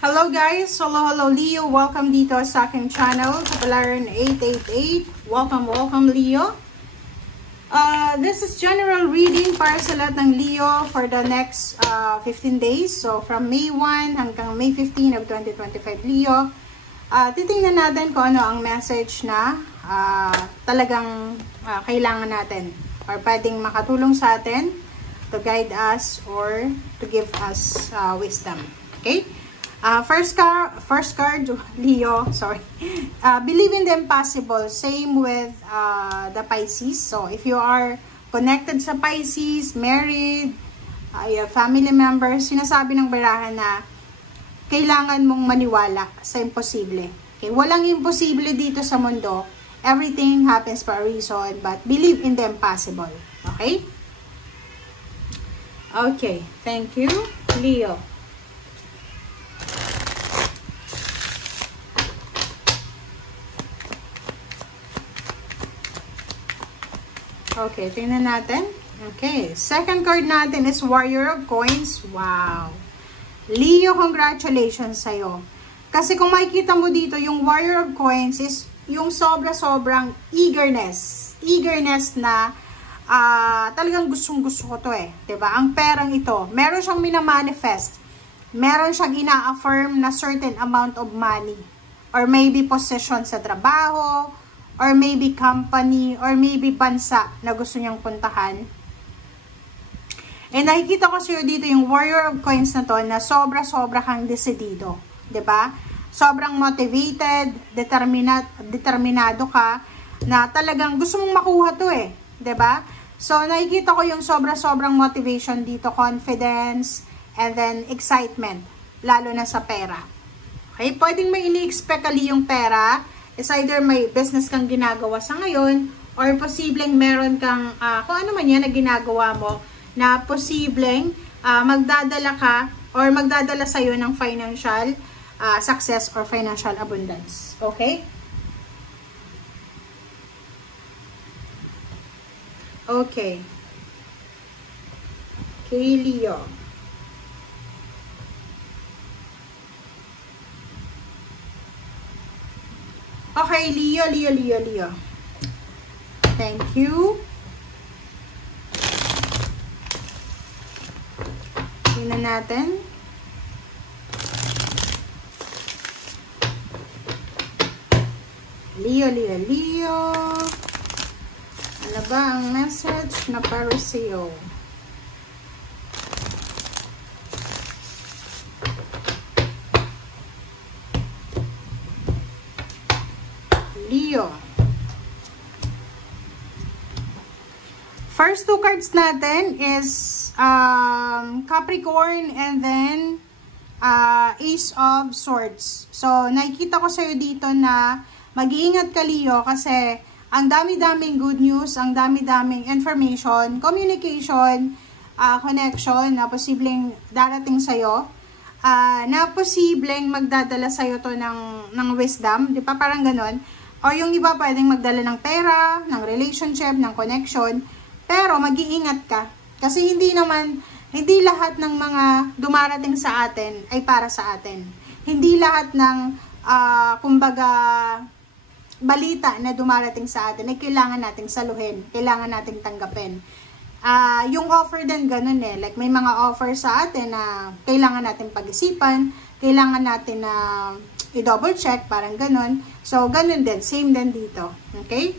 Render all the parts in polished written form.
Hello guys! Hello Leo! Welcome dito sa aking channel, Kapalaran 888. Welcome Leo! This is general reading para sa lahat ng Leo for the next 15 days. So from May 1 hanggang May 15 of 2025 Leo. Titingnan natin kung ano ang message na talagang kailangan natin or pwedeng makatulong sa atin to guide us or to give us wisdom. Okay? First card, Leo, sorry. Believe in the impossible. Same with the Pisces. So, if you are connected sa Pisces, married, your family members, sinasabi ng barahan na kailangan mong maniwala sa imposible. Okay? Walang imposible dito sa mundo. Everything happens for a reason, but believe in the impossible. Okay? Okay. Thank you, Leo. Okay, tingnan natin. Okay, second card natin is Warrior of Coins. Wow! Leo, congratulations sa'yo. Kasi kung makikita mo dito, yung Warrior of Coins is yung sobrang eagerness. Eagerness na talagang gustong-gusto ko to eh. Diba? Ang perang ito, meron siyang minamanifest. Meron siyang ina-affirm na certain amount of money. Or maybe position sa trabaho, or maybe company, or maybe bansa na gusto niyang puntahan. And nakikita ko sa'yo dito yung Warrior of Coins na to na sobra kang desidido. Diba? Sobrang motivated, determinado ka, na talagang gusto mong makuha to eh. Diba? So, nakikita ko yung sobrang motivation dito, confidence, and then excitement, lalo na sa pera. Okay? Pwedeng may ini-expect kali yung pera, is either may business kang ginagawa sa ngayon or posibleng meron kang kung ano man yan na ginagawa mo na posibleng magdadala ka or magdadala sa'yo ng financial success or financial abundance. Okay? Okay. Okay, Leo. Okay, Leo. Thank you. Tingnan natin. Leo. Ano ba ang message na para sa'yo? Leo. First two cards natin is Capricorn and then Ace of Swords. So, nakikita ko sa'yo dito na mag-iingat ka, Leo, kasi ang dami-daming good news, ang dami-daming information, communication, connection na posibleng darating sa'yo, na posibleng magdadala sa'yo to ng wisdom, di ba? Parang ganon. O yung iba pwedeng magdala ng pera, ng relationship, ng connection. Pero mag-iingat ka. Kasi hindi lahat ng mga dumarating sa atin ay para sa atin. Hindi lahat ng, kumbaga, balita na dumarating sa atin ay kailangan nating saluhin. Kailangan nating tanggapin. Yung offer din ganun eh. Like may mga offer sa atin na kailangan nating pag-isipan. Kailangan natin na i-double check, parang ganun. So, ganun din. Same din dito. Okay?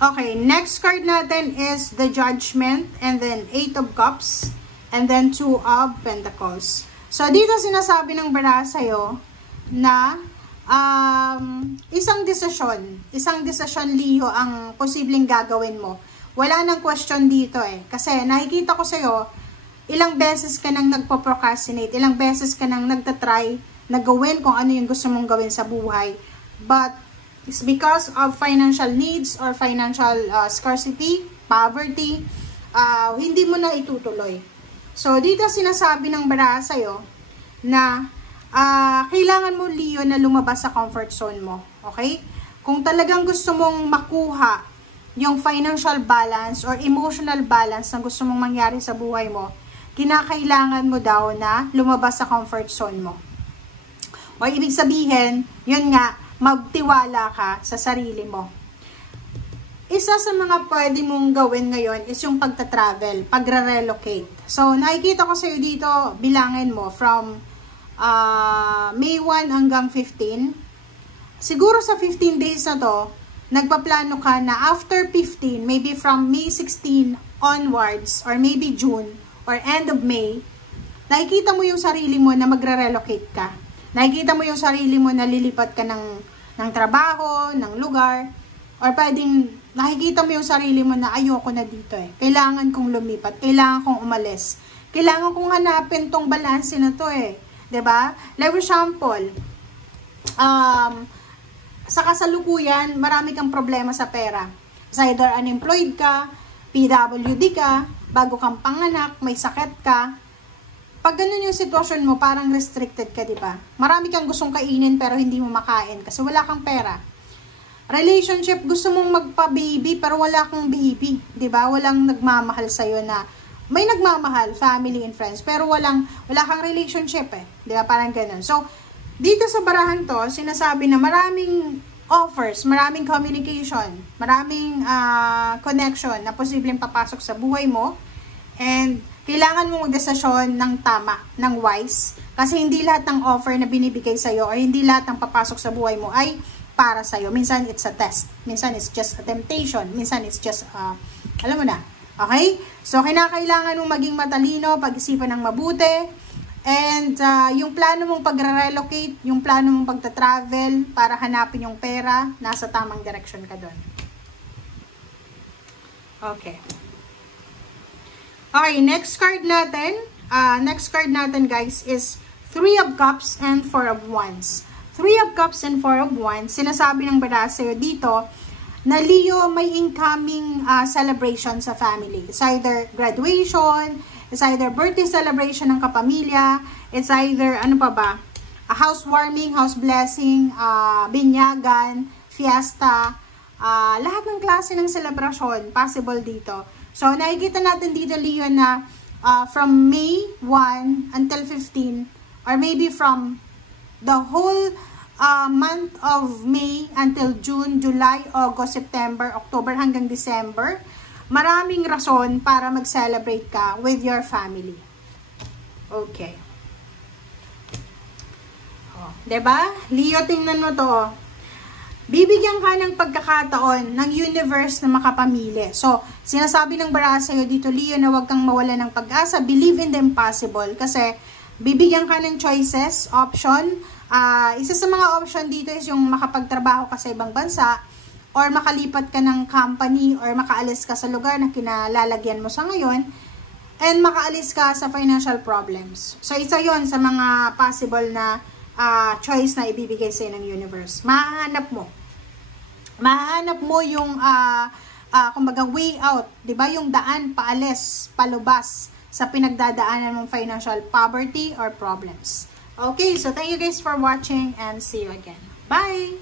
Okay, next card natin is the Judgment, and then 8 of Cups, and then 2 of Pentacles. So, dito sinasabi ng baraha sa'yo na isang desisyon, Leo, ang posibleng gagawin mo. Wala nang question dito eh. Kasi nakikita ko sa'yo, ilang beses ka nang nagpo-procrastinate, ilang beses ka nang nagtatry na gawin kung ano yung gusto mong gawin sa buhay. But, it's because of financial needs or financial scarcity, poverty, hindi mo na itutuloy. So, dito sinasabi ng baraha sa'yo na kailangan mo, Leo, na lumabas sa comfort zone mo. Okay? Kung talagang gusto mong makuha yung financial balance or emotional balance na gusto mong mangyari sa buhay mo, kinakailangan mo daw na lumabas sa comfort zone mo. O ibig sabihin, yun nga, magtiwala ka sa sarili mo. Isa sa mga pwede mong gawin ngayon is yung pagta-travel, pagre-relocate. So, nakikita ko sa'yo dito, bilangin mo from May 1 hanggang 15. Siguro sa 15 days na to, nagpaplano ka na after 15, maybe from May 16 onwards, or maybe June, or end of May, nakikita mo yung sarili mo na magre-relocate ka. Nakikita mo yung sarili mo na lilipat ka ng trabaho, ng lugar, or pwedeng nakikita mo yung sarili mo na ayoko na dito eh. Kailangan kong lumipat, kailangan kong umalis. Kailangan kong hanapin tong balanse na to eh. 'Di ba? Like for example, sa kasalukuyan, marami kang problema sa pera. Sa either unemployed ka, PWD ka, bago kang panganak, may sakit ka. Pag ganun yung sitwasyon mo, parang restricted ka, di ba? Marami kang gustong kainin pero hindi mo makain kasi wala kang pera. Relationship, gusto mong magpa-baby pero wala kang baby, di ba? Walang nagmamahal sa'yo na, may nagmamahal, family and friends, pero wala kang relationship eh. Di ba? Parang ganun. So, dito sa barahan to, sinasabi na maraming offers, maraming communication, maraming connection na posibleng papasok sa buhay mo, and kailangan mong magdesisyon ng tama, ng wise, kasi hindi lahat ng offer na binibigay sa'yo or hindi lahat ng papasok sa buhay mo ay para sa'yo. Minsan it's a test, minsan it's just a temptation, minsan it's just, alam mo na, okay? So, kinakailangan mong maging matalino, pag-isipan ng mabuti, and yung plano mong pag-relocate, yung plano mong pagta-travel para hanapin yung pera, nasa tamang direction ka doon. Okay. Okay, next card natin guys is 3 of Cups and 4 of Wands. 3 of Cups and 4 of Wands, sinasabi ng baraha sa'yo dito na Leo, may incoming celebration sa family. It's either graduation, it's either birthday celebration ng kapamilya, it's either, ano pa ba, a housewarming, house blessing, binyagan, fiesta, lahat ng klase ng celebration possible dito. So, nakikita natin dito, Leo, na from May 1 until 15, or maybe from the whole month of May until June, July, August, September, October, hanggang December, maraming rason para mag-celebrate ka with your family. Okay. Diba? Leo, tingnan mo to. Bibigyan ka ng pagkakataon ng universe na makapamili. So, sinasabi ng baraha sa'yo dito, Leo, na huwag kang mawala ng pag-asa. Believe in the impossible. Kasi, bibigyan ka ng choices, option. Isa sa mga option dito is yung makapagtrabaho ka sa ibang bansa, or makalipat ka ng company, or makaalis ka sa lugar na kinalalagyan mo sa ngayon, and makaalis ka sa financial problems. So, isa yon sa mga possible na choice na ibibigay sa'yo ng universe. Mahahanap mo yung kumbaga way out, 'di ba? Yung daan paalis, palubas sa pinagdadaanan mong financial poverty or problems. Okay, so thank you guys for watching and see you again. Bye.